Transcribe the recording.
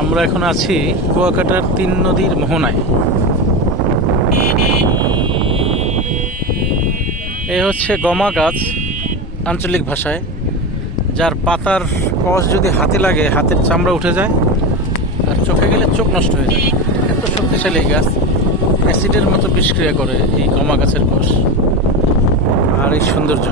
আমরা এখন আছি কুয়াকাটার 3 নদীর মোহনায়। এ হচ্ছে গমা গাছ আঞ্চলিক ভাষায়, যার পাতার কষ যদি হাতে লাগে হাতের চামড়া উঠে যায়, আর চোখে গেলে চোখ নষ্ট হয়ে যায়। এত শক্তিশালী এই গাছ, অ্যাসিডের মতো বিষক্রিয়া করে এই গমা গাছের কষ। আর এই সৌন্দর্য